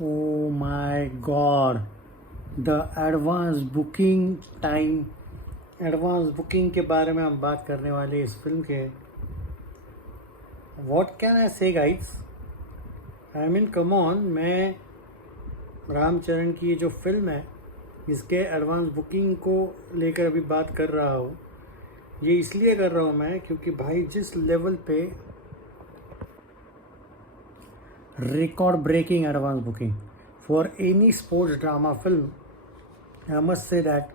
Oh my God, the advance booking time, advance booking के बारे में हम बात करने वाले इस फिल्म के। व्हाट कैन आई से guys, I mean come on. मैं रामचरण की ये जो फिल्म है इसके एडवांस बुकिंग को लेकर अभी बात कर रहा हूँ। ये इसलिए कर रहा हूँ मैं क्योंकि भाई जिस लेवल पे record breaking advance booking for any sports drama film, I must say that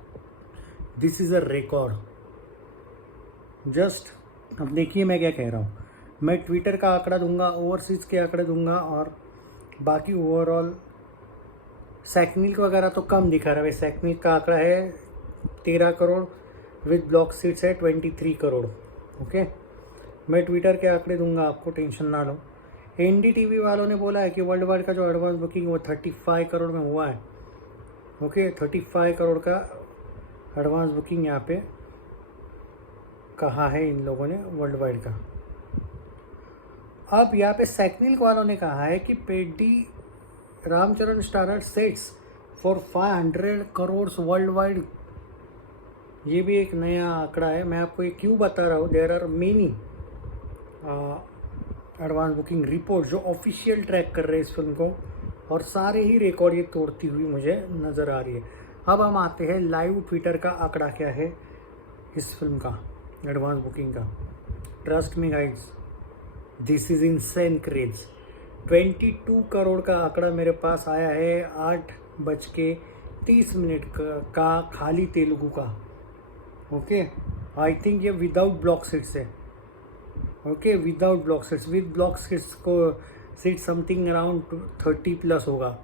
this is a record. Just अब देखिए मैं क्या कह रहा हूँ। मैं ट्विटर का आंकड़ा दूंगा, ओवरसीज़ के आंकड़े दूंगा और बाकी ओवरऑल सैकनिक वगैरह तो कम दिखा रहा है। सैकनिक का आंकड़ा है 13 करोड़, विद ब्लॉक सीट्स है 23 करोड़। ओके, मैं ट्विटर के आंकड़े दूंगा, आपको टेंशन ना लो। एनडीटीवी वालों ने बोला है कि वर्ल्ड वाइड का जो एडवांस बुकिंग वो 35 करोड़ में हुआ है। ओके, 35 करोड़ का एडवांस बुकिंग यहाँ पे कहा है इन लोगों ने वर्ल्ड वाइड का। अब यहाँ पे सैकनिक वालों ने कहा है कि Peddi Ram Charan starrer sets for 500 crore world wide. ये भी एक नया आंकड़ा है। मैं आपको ये क्यों बता रहा हूँ, there are many advance booking report जो ऑफिशियल ट्रैक कर रहे हैं इस फिल्म को, और सारे ही रिकॉर्ड ये तोड़ती हुई मुझे नज़र आ रही है। अब हम आते हैं लाइव ट्विटर का आंकड़ा क्या है इस फिल्म का, एडवांस बुकिंग का। Trust me guides, this is insane craze. 22 crore का आंकड़ा मेरे पास आया है 8:30 का खाली तेलुगु का। ओके, आई थिंक ये विदाउट ब्लॉक सीट्स है। Okay, without block seats, with block seats को सीट समथिंग अराउंड 30 प्लस होगा,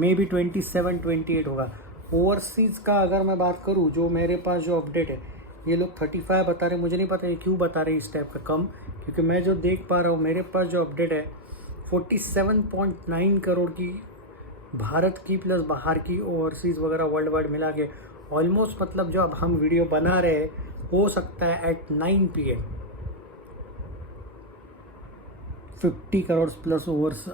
मे बी 27-28 होगा। ओवरसीज़ का अगर मैं बात करूँ, जो मेरे पास जो अपडेट है, ये लोग 35 बता रहे हैं। मुझे नहीं पता ये क्यों बता रहे इस टाइप का कम, क्योंकि मैं जो देख पा रहा हूँ मेरे पास जो अपडेट है 47.9 करोड़ की भारत की प्लस बाहर की ओवरसीज़ वगैरह वर्ल्ड वाइड मिला के ऑलमोस्ट, मतलब जो अब हम वीडियो बना रहे हैं हो सकता है at 9 PM 50 crore plus overseas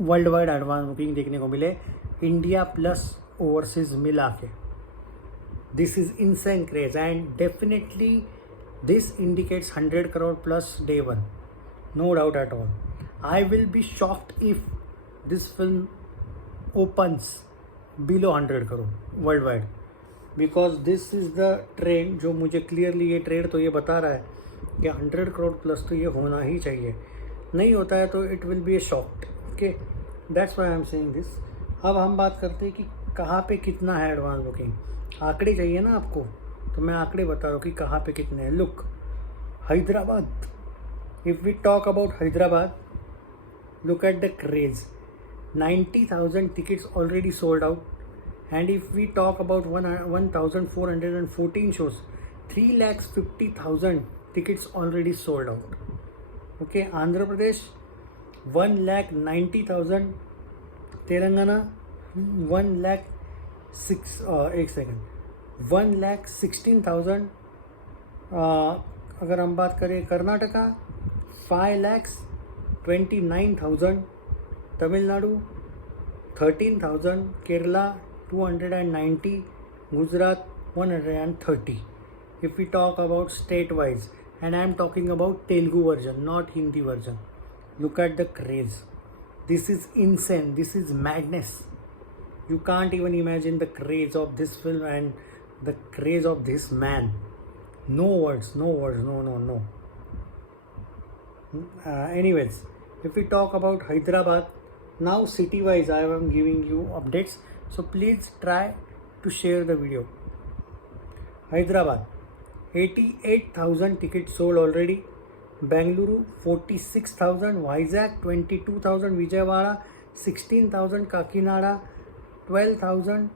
worldwide advance booking देखने को मिले, इंडिया प्लस ओवरसीज मिला के। This is insane craze and definitely this indicates 100 crore plus day one, no doubt at all. I will be shocked if this film opens below 100 crore world wide, because this is the trend. जो मुझे clearly ये trend तो ये बता रहा है कि 100 crore plus तो ये होना ही चाहिए। नहीं होता है तो it will be A shocked. Okay, that's why I am saying this. अब हम बात करते हैं कि कहाँ पे कितना है एडवांस बुकिंग। आंकड़े चाहिए ना आपको, तो मैं आंकड़े बता रहा हूँ कि कहाँ पे कितने हैं। Look, Hyderabad, if we talk about Hyderabad, look at the craze. 90,000 tickets already sold out, and if we talk about 1,414 shows, 3,50,000 tickets already sold out. Okay, Andhra Pradesh 1,90,000, Telangana 1 lakh 6 एक सेकेंड 1,16,000। अगर हम बात करें Karnataka 5,29,000, Tamil Nadu 13,000, Kerala 290, Gujarat 130। If we talk about state wise, and I am talking about Telugu version, not Hindi version, look at the craze. This is insane, this is madness. You can't even imagine the craze of this film and the craze of this man. No words, no words, no. Anyways, if we talk about Hyderabad, now city wise I am giving you updates, so please try to share the video. Hyderabad 88,000 tickets sold already, Bengaluru 46,000, Vizag 22,000, Vijayawada 16,000, Kakinada 12,000,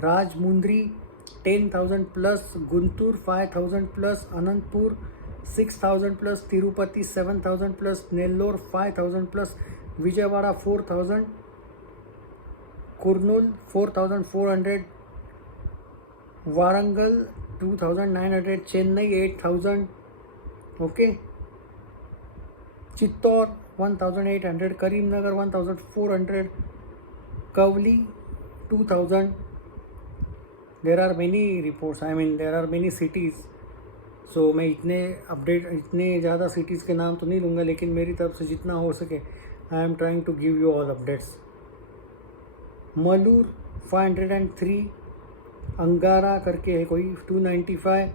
Rajmundry 10,000 plus, Guntur 5,000 plus, Anantpur 6,000 plus, Tirupati 7,000 plus, Nellore 5,000 plus, Vijayawada 4,000, Kurnool 4,400, Warangal 2,900, Chennai 8,000, okay, Chittor 1,800, Karimnagar 1,400, Kavli 2000. There are many reports, I mean there are many cities. So मैं इतने ज़्यादा cities के नाम तो नहीं लूँगा, लेकिन मेरी तरफ से जितना हो सके I am trying to give you all updates. Malur 503, अंगारा करके है कोई 295,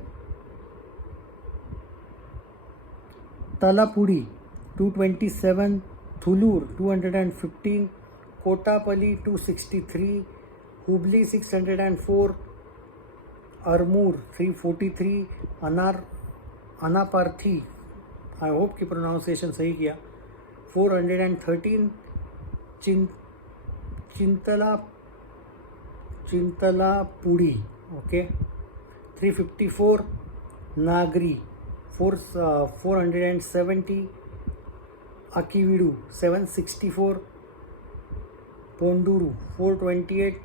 तलापुड़ी 227, थुलूर 215, कोटापली 263, हुबली 604, अरमूर 343, अनापार्थी, आई होप कि प्रोनाउंसिएशन सही किया, 413, चिंतलापुड़ी okay 354, Nagari 470, अकीवीडू 764, पोंडूरू 428,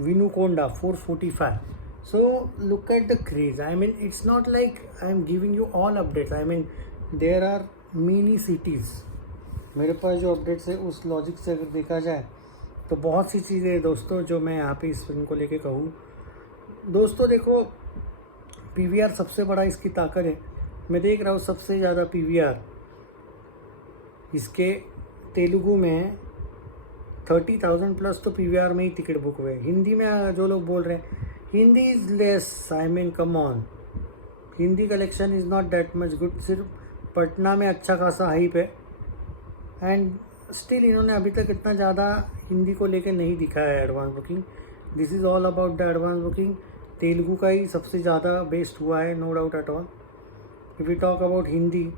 Vinukonda 445. So look at the craze. I mean it's not like I am giving you all updates. I mean there are many cities. मेरे पास जो updates है उस लॉजिक से अगर देखा जाए तो बहुत सी चीज़ें हैं दोस्तों जो मैं यहाँ पे इस फिल्म को लेके कहूँ। दोस्तों देखो, PVR सबसे बड़ा इसकी ताकत है। मैं देख रहा हूँ सबसे ज़्यादा PVR इसके तेलुगु में 30,000 प्लस तो PVR में ही टिकट बुक हुए। हिंदी में जो लोग बोल रहे हैं Hindi is less, I mean come on, Hindi collection is not that much good. सिर्फ पटना में अच्छा खासा हाइप है एंड स्टिल इन्होंने अभी तक इतना ज़्यादा हिंदी को लेकर नहीं दिखाया है advance booking. This is all about the advance booking. Telugu का ही सबसे ज़्यादा बेस्ट हुआ है, no doubt at all. If you talk about Hindi,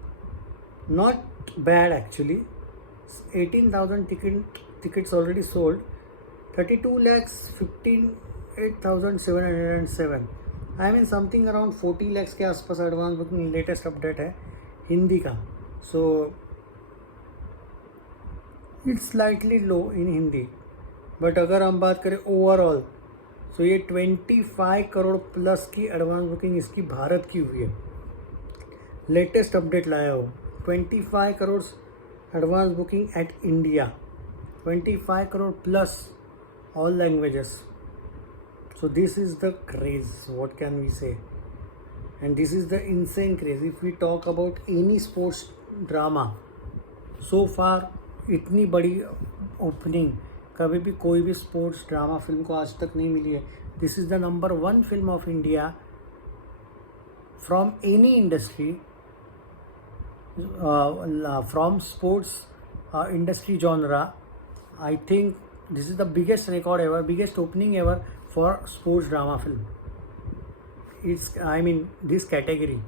not bad actually. 18,000 tickets already sold, 32,58,707, I mean something around 40 lakhs के आसपास एडवांस बुकिंग लेटेस्ट अपडेट है हिंदी का। So it's slightly low in Hindi, but अगर हम बात करें ओवरऑल तो ये 25 करोड़ प्लस की एडवांस बुकिंग इसकी भारत की हुई है। लेटेस्ट अपडेट लाया हो 25 crore advance booking at India, 25 crore plus, all languages. So this is the craze, what can we say? And this is the insane craze. If we talk about any sports drama, so far इतनी बड़ी opening कभी भी कोई भी sports drama film को आज तक नहीं मिली है। This is the number 1 film of India from any industry, from sports industry genre. I think this is the biggest record ever, biggest opening ever for sports drama film. It's, I mean, this category.